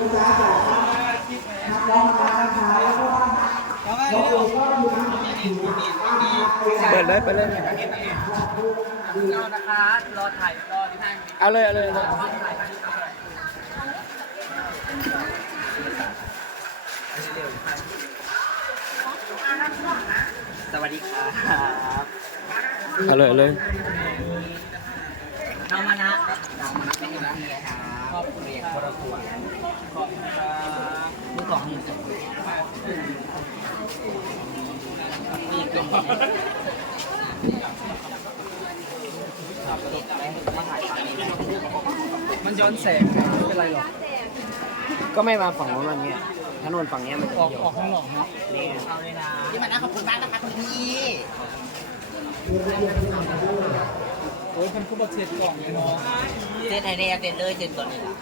เปิดเลยเปิดเลยเอานะคะ รอถ่ายรอที่ห้างเอาเลยเอาเลยเอาเลยสวัสดีครับเอาเลยเอาเลยน้องมานะน้องมานะเป็นยังไงครับ ครอบครัวเรียครอบครัวขอบคุณครับมือกล่องมือสองนี่กล่องมันย้อนแสงไม่เป็นไรหรอก ก็ไม่มาฝั่งโน้นวันเนี้ยถนนฝั่งเนี้ยมันจะออกเดียวออกข้างนอกนะนี่เอาเลยนะพี่มานะขอบคุณมากนะคะคุณพี่ โอ้ยมันก็มาเช็ดกล่องเลยเนาะเช็ดไทยแน่เช็ดเลยเช็ดตัวนี้ละ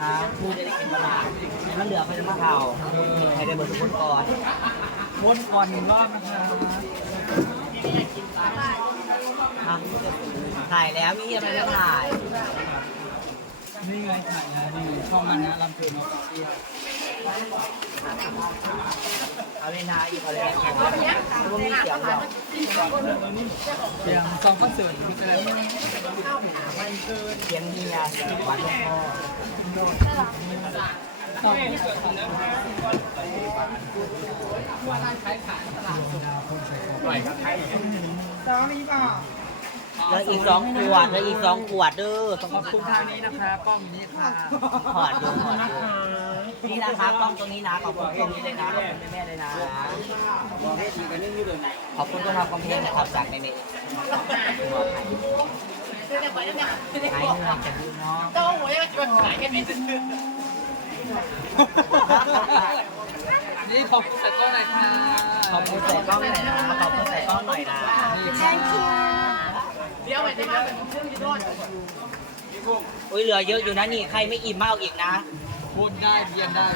ครับพูดจะได้กินเวลามันเหลือเขาจะมาเผาใครได้เบอร์ทุกคนก่อนวนก่อนหนึ่งรอบนะครับถ่ายแล้วมีอะไรจะถ่าย นี่ไงถ่ายนะนี่ช่องมันนะลำเพลินเนาะเอาเลยนะอีกเอาเลยนะมันมีเสียงหรอเสียงซองคอนเสิร์ตพี่เจริญเสียงเฮียเสียงวัดหลวงพ่อต้อง แล้วอีกสองขวดแล้วอีกสองขวดเด้อต้ขอบคุณทางนี้นะคะกล้องนี้ค่ะขอดูขอดดูนี่นะคะกล้องตรงนี้นะขอบคุณตรงนี้เลยนะขอบคุณแม่ๆเลยนะขอบคุณทุกความคอมเพลนนะครับจากแม่เมย์หายห่วงจากลูกเนาะเจ้าหัวจะมาขายแค่นี้นี่ขอบคุณใส่กล้องหน่อยค่ะขอบคุณใส่กล้องหน่อยนะขอบคุณใส่กล้องหน่อยนะ Thank เดี๋ยวไปที่บ้าเป็นเรื่องที่รอดอุ้ยเหลือเยอะอยู่นะนี่ใครไม่อิ่มมากอีกนะพูดได้เพียนได้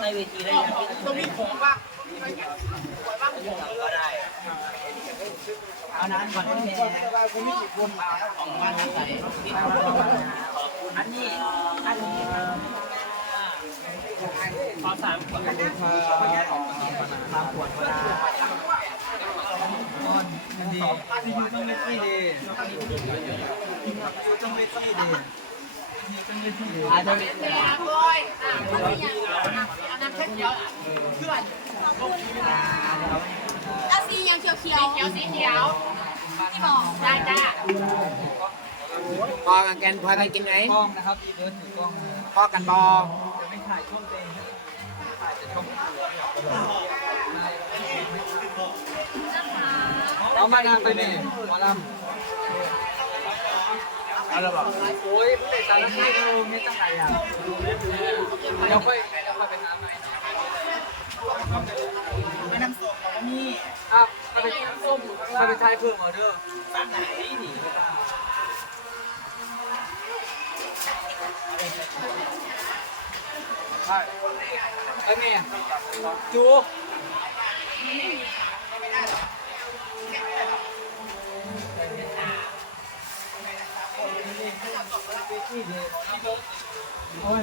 ในเวทีได้ยังต้องมีของบ้างก็ได้เอาน้ก่อนที่แม่าของบ้านน้ำใสขอบคุณอันนี้อันนี้ขอสามขวดครับสามขวดก็ได้ ดีที่อยู่ต้องไม่ที่ดีอยู่ต้องไม่ที่ดีอาจจะเป็นเลยอะบอยอะก็มีอย่างน้ำเช่นเดียวเพื่อนขอบคุณค่ะอาซียังเขียวเขียวสีเขียวสีเขียวนี่บอกได้จ้าพอกันแกนพอกันกินไหนพ้องนะครับอีเดิร์ถึงกล้องพอกันบอจะไม่ถ่ายช่วงเต็มถ่ายจะชม เอามางานไปนี่หมอลำอะไรบ้างโอ้ยเตะตาลักที่เราไม่ตั้งใจอะเดี๋ยวค่อยเดี๋ยวค่อยไปหาใหม่ไม่น้ำส้มของนี่อะไปไปน้ำส้มไปไปทายเพิ่มออเด้อฝั่งไหนหนีใช่ไอ้เมียจู โอ้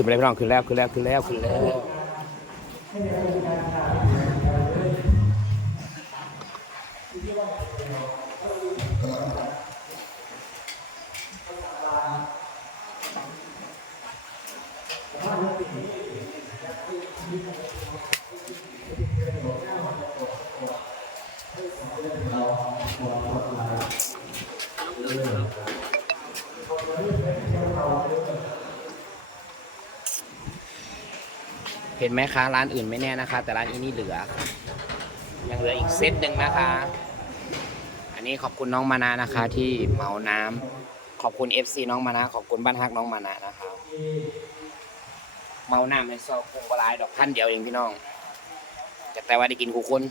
ขึ้นไปเลยพี่น้องขึ้นแล้วขึ้นแล้วขึ้นแล้วขึ้นแล้ว เห็นไหมคะ ร้านอื่นไม่แน่นะคะ แต่ร้านอีนี่เหลือ ยังเหลืออีกเซตหนึ่งนะคะ อันนี้ขอบคุณน้องมานานะคะ ที่เหมาน้ำขอบคุณ FC น้องมานะขอบคุณบ้านฮักน้องมานะนะคะเมาน้ำในซอกคงบหลายดอกท่านเดียวเองพี่น้องแต่แต่ว่าได้กินคู่คน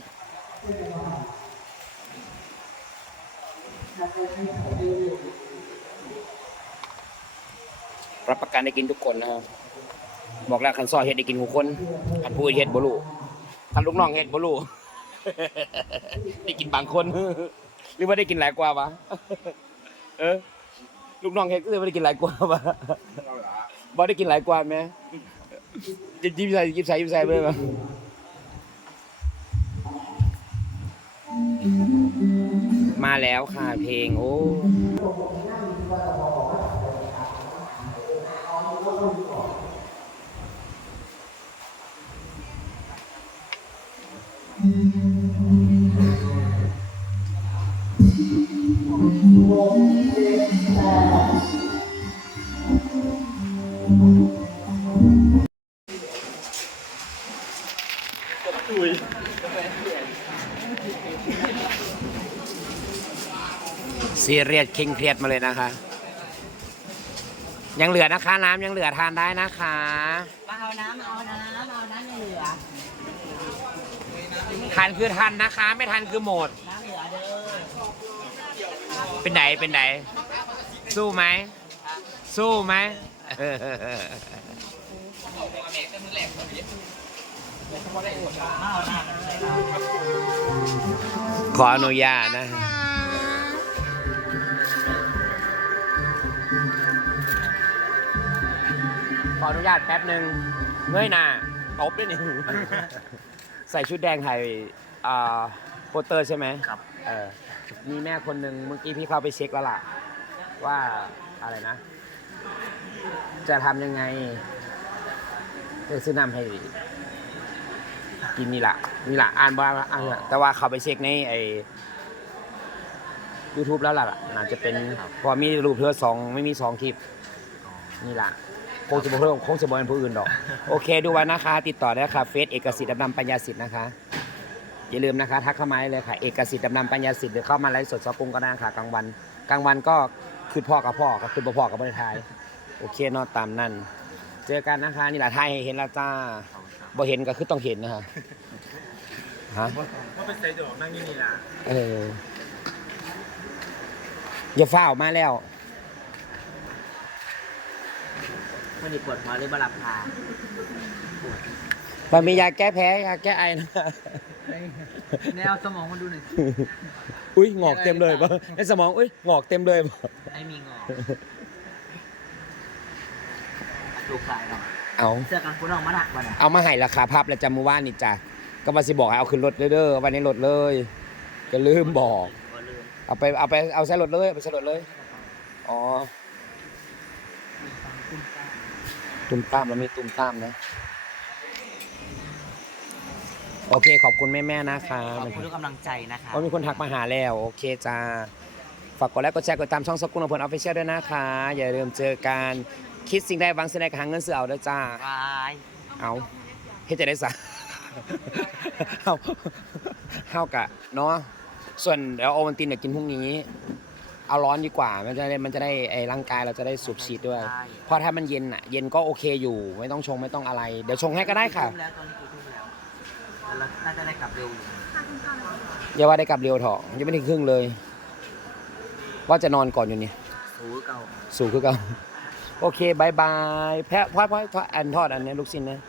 รับประกันได้กินทุกคนนะครับ บอกแล้วคันซอเฮ็ดได้กินคู่คนคันผู้อื่นเฮ็ดบ่รู้คันลูกน้องเฮ็ดบ่รู้ได้กินบางคน หรือว่าได้กินหลายกว่าวะเออลูกน้องเฮ็ดก็เลยไม่ได้กินหลายกว่าวะบ่ได้กินหลายกว่าไหมจะยิ้มใส่ยิ้มใส่ยิ้มใส่ไปมั้ยมาแล้วค่ะเพลงโอ้ ซีเรียสเคร่งเครียดมาเลยนะคะ ยังเหลือนะคะ น้ำยังเหลือทานได้นะคะ มาเอาน้ำเอาน้ำเอาน้ำยังเหลือทันคือทันนะคะ ไม่ทันคือหมด น้ำเหลือเด้อเป็นไหนเป็นไหน สู้ไหม สู้ไหมมาเอาน้ำเลยครับขออนุญาตนะ ขออนุญาตแป๊บหนึ่งเงยหน้าตบด้วยนี่ ใส่ชุดแดงถ่ายอ่าโปสเตอร์ใช่ไหมครับ เออมีแม่คนหนึ่งเมื่อกี้พี่เข้าไปเช็คแล้วล่ะ ว่าอะไรนะ จะทำยังไง จะซื้อน้ำให้กินนี่แหละนี่แหละอ่านบ้างอ่านแต่ว่าเขาไปเช็คในไอ้ยูทูบแล้วล่ะน่าจะเป็นพอมีรูปเธอสองไม่มีสองคลิปนี่แหละ คงจะบอกเพิ่มคงจะบอกเป็นผู้อื่นดอก โอเคดูไว้นะคะ ติดต่อได้ค่ะเฟซเอกสิทธิ์ดำนำปัญญาสิทธิ์นะคะอย่าลืมนะคะทักเข้ามาได้เลยค่ะ เอกสิทธิ์ดำนำปัญญาสิทธิ์หรือเข้ามาไลฟ์สดซอกุ้งก็ได้ค่ะกลางวัน กลางวันก็คือพ่อกับพ่อก็คือพ่อกับบริทายโอเคเนอะตามนั่นเจอกันนะคะนี่แหละทายให้เห็นแล้วจ้าบ่เห็นก็คือต้องเห็นนะคะฮะว่าเป็นไซด์ดอกนั่งยี่นี่ล่ะเอออย่าฟ้าวมาแล้ว มันนี่ปวดหัวหรือมาหลับคามันมียาแก้แพ้ยาแก้ไอนะ แนวสมองมันดูหน่อยอุ้ยงอกเต็มเลยปะในสมองอุ้ยงอกเต็มเลยปะไอ้มีงอดูคลายเนาะเอาเสื้อกันฝนออกมาหนักมาเนี่ยเอามาให้ราคาพับแล้วจำมือว่านนี่จ้ะก็มาสิบอกให้เอาขึ้นรถเด้อๆวันนี้รถเลยก็ลืมบอกก็ลืมเอาไปเอาไปเอาใส่รถเลยเอาไปใส่รถเลยอ๋อ ตุ้มตามเรามีตุ้มตามนะ โอเค ขอบคุณแม่ๆนะคะขอบคุณทุกกำลังใจนะคะว่ามีคนทักมาหาแล้ว โอเคจ้า ฝากกดไลค์กดแชร์กดตามช่องสกุลอำเภอออฟฟิเชียลด้วยนะคะ อย่าลืมเจอกันคิดสิ่งใดหวังสิ่งใดก็หาเงินซื้อเอาด้วยจ้า บายเอาเฮ็ดจะได้สะ เอาเฮากะเนาะส่วนเดี๋ยวโอวันตินเดี๋ยวกินพรุ่งนี้ เอาร้อนดีกว่า มันจะได้มันจะได้ไอ้ร่างกายเราจะได้สูบฉีดด้วย เพราะถ้ามันเย็นอะ เย็นก็โอเคอยู่ ไม่ต้องชงไม่ต้องอะไร เดี๋ยวชงให้ก็ได้ค่ะ ทุ่มแล้วตอนนี้กี่ทุ่มแล้วแต่เราน่าจะได้กลับเร็วอยู่อย่าว่าได้กลับเร็วเถอะยังไม่ถึงครึ่งเลย ว่าจะนอนก่อนอยู่เนี่ย สูเก่า สู่คือเกันโอเคบายบาย แพะพอดพอดทอดอันทอดอันนี้ลูกชิ้นนะ